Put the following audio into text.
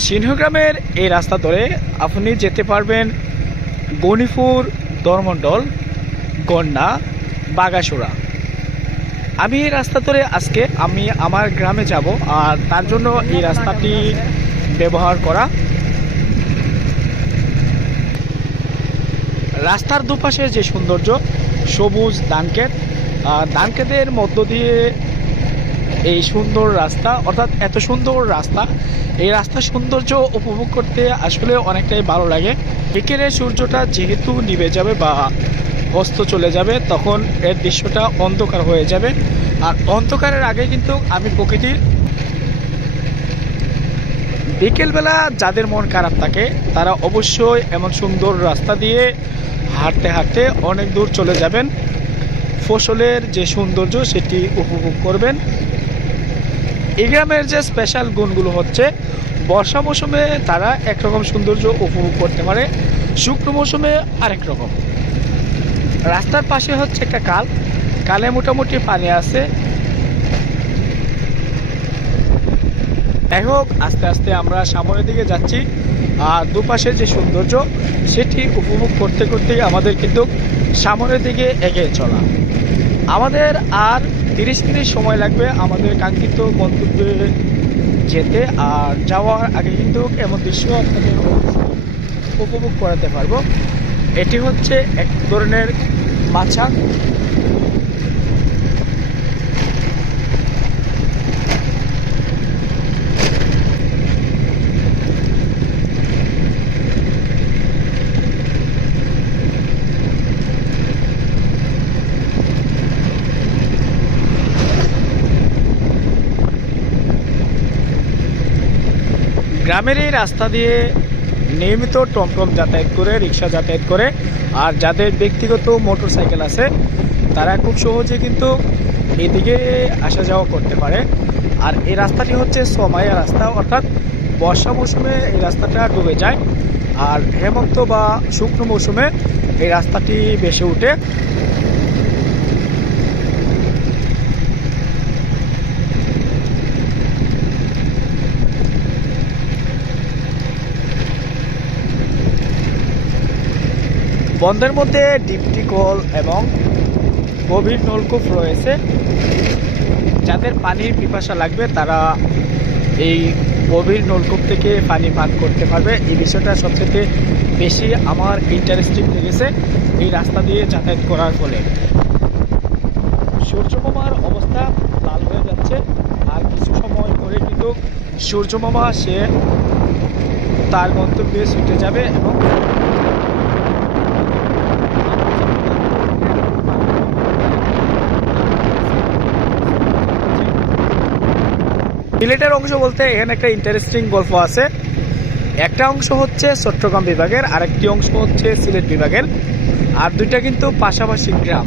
সিংহগ্রামের এই রাস্তা ধরে আপনি যেতে পারবেন গণিপুর দরমণ্ডল গন্ডা বাগাসুরা আমি এই রাস্তা ধরে আজকে আমি আমার গ্রামে যাব আর তার জন্য এই রাস্তাটি ব্যবহার করা। রাস্তার দুপাশে যে সৌন্দর্য, সবুজ ধানক্ষেত আর ধানক্ষেতের মধ্য দিয়ে এই সুন্দর রাস্তা, অর্থাৎ এত সুন্দর রাস্তা, এই রাস্তার সৌন্দর্য উপভোগ করতে আসলে অনেকটাই ভালো লাগে। বিকেলে সূর্যটা যেহেতু নিভে যাবে বা অস্ত চলে যাবে, তখন এর দৃশ্যটা অন্ধকার হয়ে যাবে। আর অন্ধকারের আগে কিন্তু আমি প্রকৃতির বিকেলবেলা যাদের মন খারাপ থাকে, তারা অবশ্যই এমন সুন্দর রাস্তা দিয়ে হাঁটতে হাঁটতে অনেক দূর চলে যাবেন। ফসলের যে সৌন্দর্য সেটি উপভোগ করবেন। এই গ্রামের যে স্পেশাল গুণগুলো হচ্ছে, বর্ষা মৌসুমে তারা একরকম সৌন্দর্য উপভোগ করতে পারে, শুক্র মৌসুমে আরেক রকম। রাস্তার পাশে হচ্ছে একটা কাল। কালে মোটামুটি পানি আছে যাই হোক, আস্তে আস্তে আমরা সামনের দিকে যাচ্ছি। আর দুপাশে যে সৌন্দর্য, সেটি উপভোগ করতে করতে আমাদের কিন্তু সামনের দিকে এগিয়ে চলা। আমাদের আর তিরিশ মিনিট সময় লাগবে আমাদের কাঙ্ক্ষিত গন্তব্যে যেতে, আর যাওয়ার আগে কিন্তু এমন দৃশ্য আপনাদের উপভোগ করাতে পারব। এটি হচ্ছে এক ধরনের মাছা গ্রামের এই রাস্তা দিয়ে নিয়মিত টমটম যাতায়াত করে রিক্সা যাতায়াত করে। আর যাদের ব্যক্তিগত মোটর সাইকেল আছে, তারা খুব সহজে কিন্তু এদিকে আসা যাওয়া করতে পারে। আর এই রাস্তাটি হচ্ছে সমায়া রাস্তা, অর্থাৎ বর্ষা মৌসুমে এই রাস্তাটা ডুবে যায়। আর হেমন্ত বা শুকনো মৌসুমে এই রাস্তাটি বেশি উঠে বন্ধের মধ্যে ডিপটি কল এবং গভীর নলকূপ রয়েছে। যাদের পানির পিপাসা লাগবে, তারা এই গভীর নলকূপ থেকে পানি পান করতে পারবে। এই বিষয়টা সবথেকে বেশি আমার ইন্টারেস্টিং লেগেছে এই রাস্তা দিয়ে যাতায়াত করার ফলে। সূর্যমামার অবস্থা লাল হয়ে যাচ্ছে। আর কিছু সময় পরে কিন্তু সূর্যমামা, সে তার গন্তব্যে ছুটে যাবে এবং সিলেটের অংশ বলতে এখানে একটা ইন্টারেস্টিং গল্প আছে। একটা অংশ হচ্ছে চট্টগ্রাম বিভাগের, আরেকটি অংশ হচ্ছে সিলেট বিভাগের। আর দুইটা কিন্তু পাশাপাশি গ্রাম।